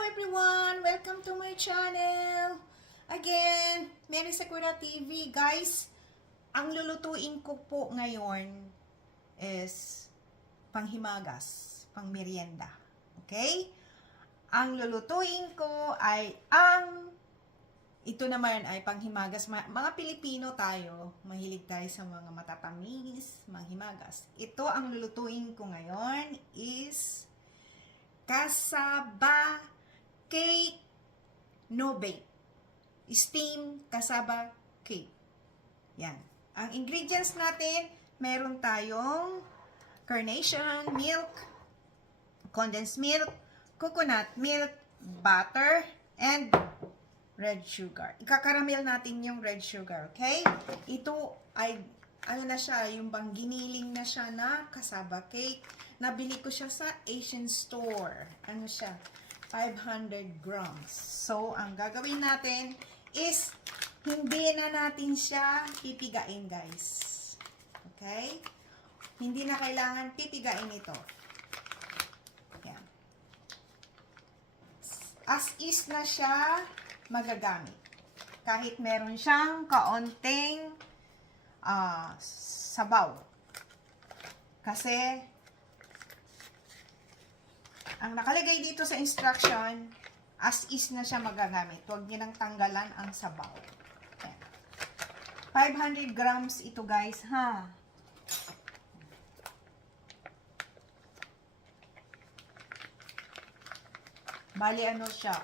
everyone! Welcome to my channel! Again, Mary Sakura TV. Guys, ang lulutuin ko po ngayon is panghimagas, pang merienda. Okay? Ang lulutuin ko ay ito naman ay panghimagas. Mga Pilipino tayo, mahilig tayo sa mga matatamis, manghimagas. Ito ang lulutuin ko ngayon is cassava cake no bake. Steam cassava cake. Yan. Ang ingredients natin, meron tayong carnation milk, condensed milk, coconut milk, butter, and red sugar. Ikakaramel natin yung red sugar, okay? Ito ay, ano na siya, yung bang giniling na siya na cassava cake. Nabili ko siya sa Asian store. Ano siya? 500 grams. So, ang gagawin natin is, hindi na natin siya pipigain, guys. Okay? Hindi na kailangan pipigain ito. Yan. As is na siya magagamit. Kahit meron siyang kaunting sabaw. Kasi, ang nakalagay dito sa instruction, as is na siya magagamit. Huwag niyo nang tanggalan ang sabaw. Okay. 500 grams ito, guys, ha? Bali, ano siya?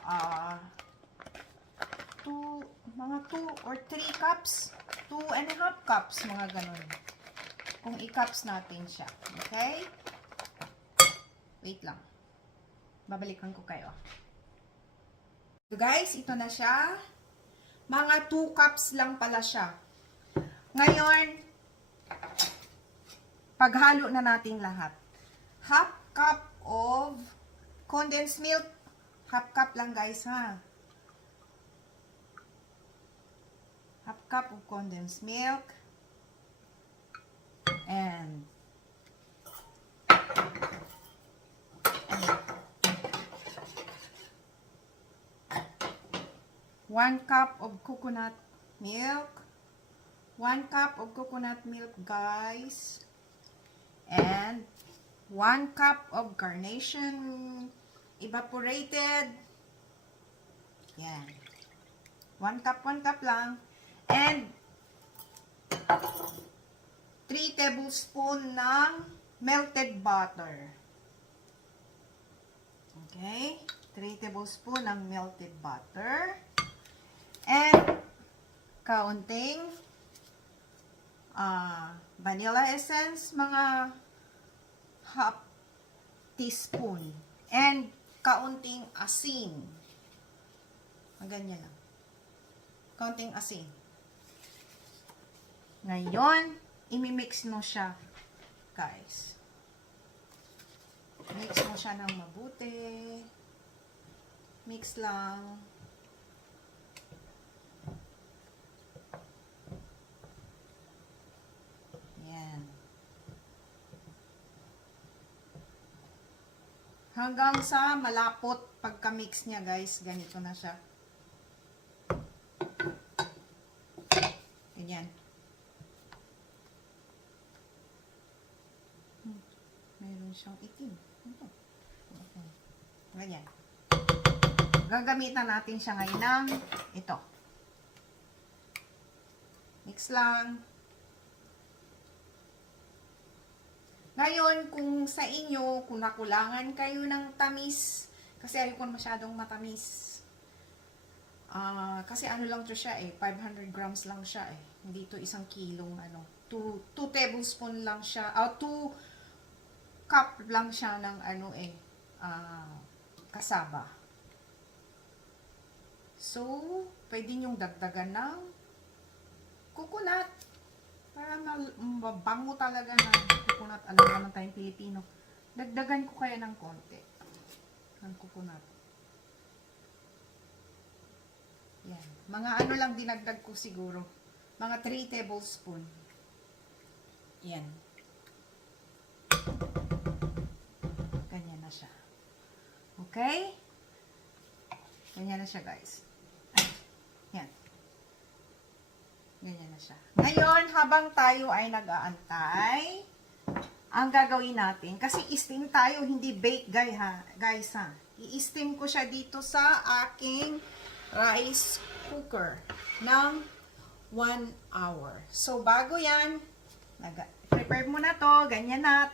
Mga 2 or 3 cups. 2.5 cups, mga ganun. Kung i-cups natin siya. Okay? Wait lang. Babalikan ko kayo. So guys, ito na siya. Mga 2 cups lang pala siya. Ngayon, paghalo na natin lahat. Half cup of condensed milk. Half cup lang, guys, ha? Half cup of condensed milk. And 1 cup of coconut milk. 1 cup of coconut milk, guys. And 1 cup of carnation evaporated. Yan. 1 cup lang. And 3 tablespoon ng melted butter. Okay? 3 tablespoon ng melted butter. And kaunting vanilla essence, mga half teaspoon. And kaunting asin. Ganyan lang. Kaunting asin. Ngayon, imimix mo siya, guys. Mix mo siya ng mabuti. Mix lang. Yan. Hanggang sa malapot pagka-mix niya, guys. Ganito na siya. Ganyan. Mayroon siyang itim. Ito. Ganyan. Gagamitan natin siya ngayon ng ito. Mix lang. Ngayon, kung sa inyo, kung nakulangan kayo ng tamis, kasi ayoko masyadong matamis. Kasi ano lang to siya 500 grams lang siya Hindi to 1 kilong 2 tablespoon lang siya. 2 cup lang siya ng cassava. So, pwede nyong dagdagan ng coconut. Para mabango talaga ng coconut. Alam naman tayong Pilipino. Dagdagan ko kaya ng konti. Ng coconut. Yan. Mga ano lang dinagdag ko siguro. Mga 3 tablespoon. Yan. Ganyan na siya. Okay? Ganyan na siya, guys. Yan. Ganyan na siya. Ngayon, habang tayo ay nag-aantay, ang gagawin natin, kasi steam tayo, hindi bake, guys, ha. I-steam ko siya dito sa aking rice cooker ng 1 hour. So, bago yan, prepare mo na to, ganyan na.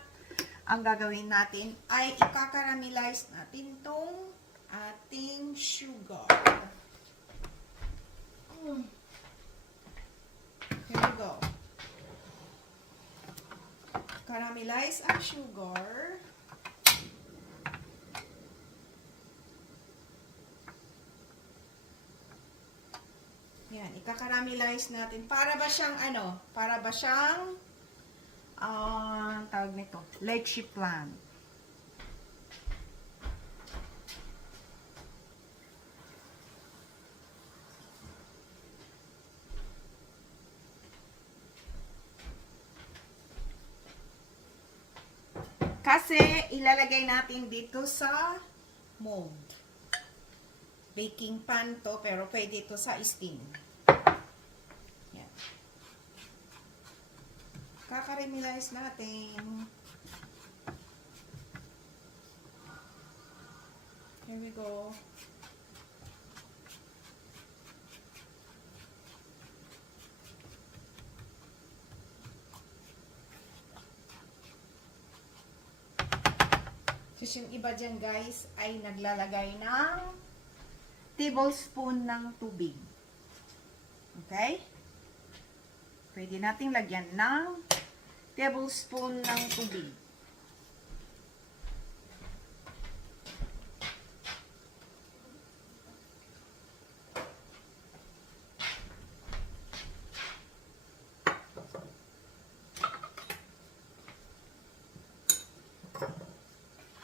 Ang gagawin natin ay ika-caramelize natin tong ating sugar. Here we go. Caramelize ang sugar. Yan, ika-caramelize natin. Para ba siyang ano? Para ba siyang tawag nito, lychee plant. Kasi ilalagay natin dito sa mold. Baking pan to, pero pwede ito sa steam. Yan. Kakaramelize natin. Here we go. Tapos yung iba dyan, guys, ay naglalagay ng tablespoon ng tubig. Okay? Pwede nating lagyan ng tablespoon ng tubig.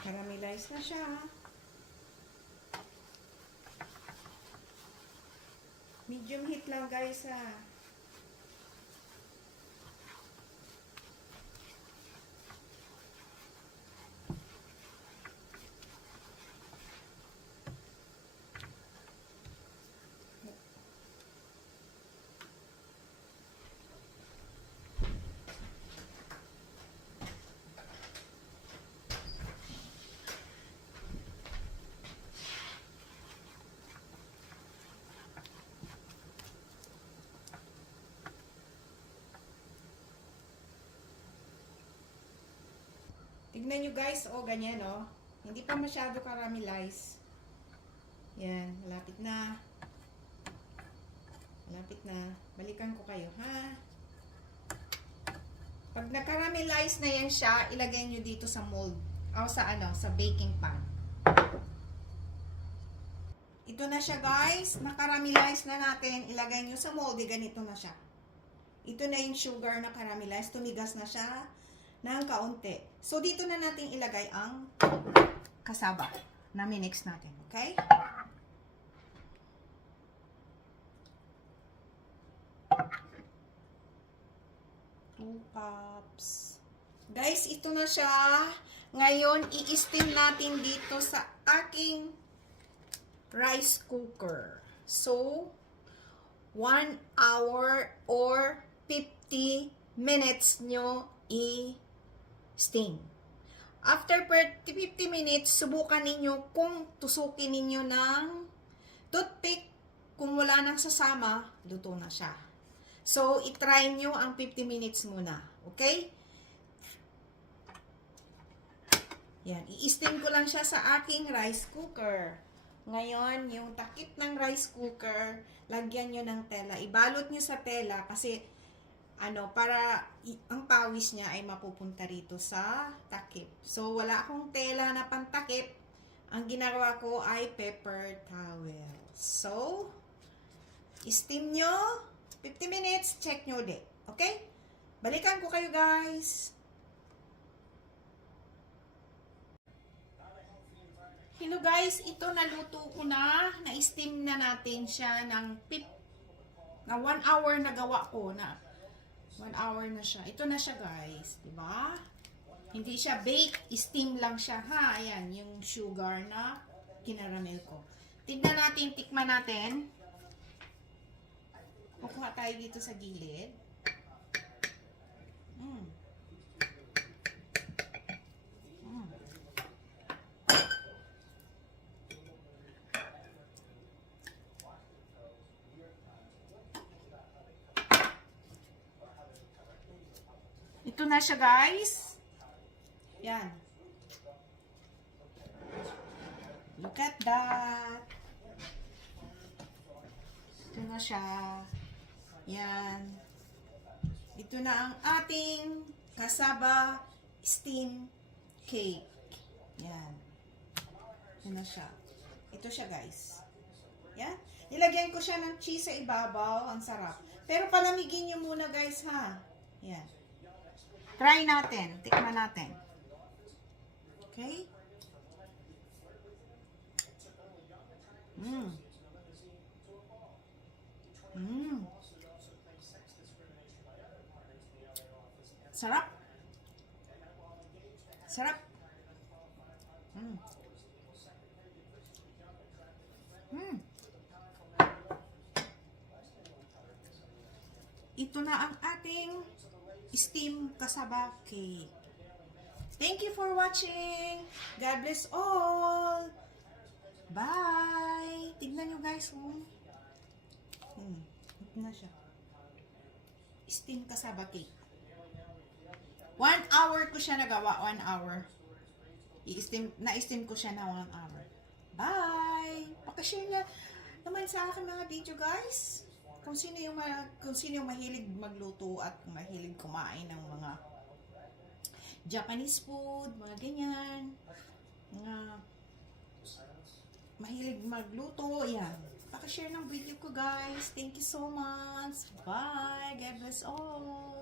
Caramelize na siya. Medium heat lang, guys, ha. Tignan nyo, guys, oh, ganyan, oh. Hindi pa masyado caramelize. Yan, malapit na. Malapit na. Balikan ko kayo, ha? Pag na-caramelize na yan siya, ilagay nyo dito sa mold. O sa ano, sa baking pan. Ito na siya, guys. Na-caramelize na natin. Ilagay nyo sa mold. Ganito na siya. Ito na yung sugar na caramelize. Tumigas na siya ng kaunti. So, dito na natin ilagay ang kasaba na minix natin. Okay? Two cups. Guys, ito na siya. Ngayon, i-steam natin dito sa aking rice cooker. So, 1 hour or 50 minutes nyo i-steam. After 50 minutes, subukan ninyo kung tusukin ninyo ng toothpick. Kung wala nang sasama, luto na siya. So, itry nyo ang 50 minutes muna. Okay? Yan. I-steam ko lang siya sa aking rice cooker. Ngayon, yung takip ng rice cooker, lagyan nyo ng tela. Ibalot nyo sa tela kasi para ang pawis niya ay mapupunta rito sa takip. So, wala akong tela na pantakip. Ang ginagawa ko ay paper towel. So, steam nyo, 50 minutes, check nyo ulit. Okay? Balikan ko kayo, guys. Hello, guys. Ito, naluto ko na. Na-steam na natin siya ng 1 hour na gawa ko na. 1 hour na siya. Ito na siya, guys. Diba? Hindi siya bake. Steam lang siya, ha? Ayan, yung sugar na kinaramel ko. Tignan natin, tikman natin. Kukuha tayo dito sa gilid. Mm. Mm. Ito na siya, guys. Yan. Look at that. Ito na siya. Yan. Ito na ang ating cassava steam cake. Yan. Ito na siya. Ito siya, guys. Yan. Nilagyan ko siya ng cheese sa ibabaw. Ang sarap. Pero palamigin nyo muna, guys, ha? Yan. Try natin. Tikman natin. Okay? Mmm. Mmm. Sarap. Sarap. Mmm. Mmm. Ito na ang ating steam cassava cake. Thank you for watching. God bless all. Bye. Tignan nyo, guys. Ito na siya. Steam cassava cake. 1 hour ko siya nagawa. 1 hour. Na-steam ko siya na 1 hour. Bye. Pakishare niya naman sa akin mga video, guys. Kung sino yung mahilig magluto at mahilig kumain ng mga Japanese food, mga ganyan. Mga mahilig magluto, yan. Pakishare ng video ko, guys. Thank you so much. Bye. God bless all.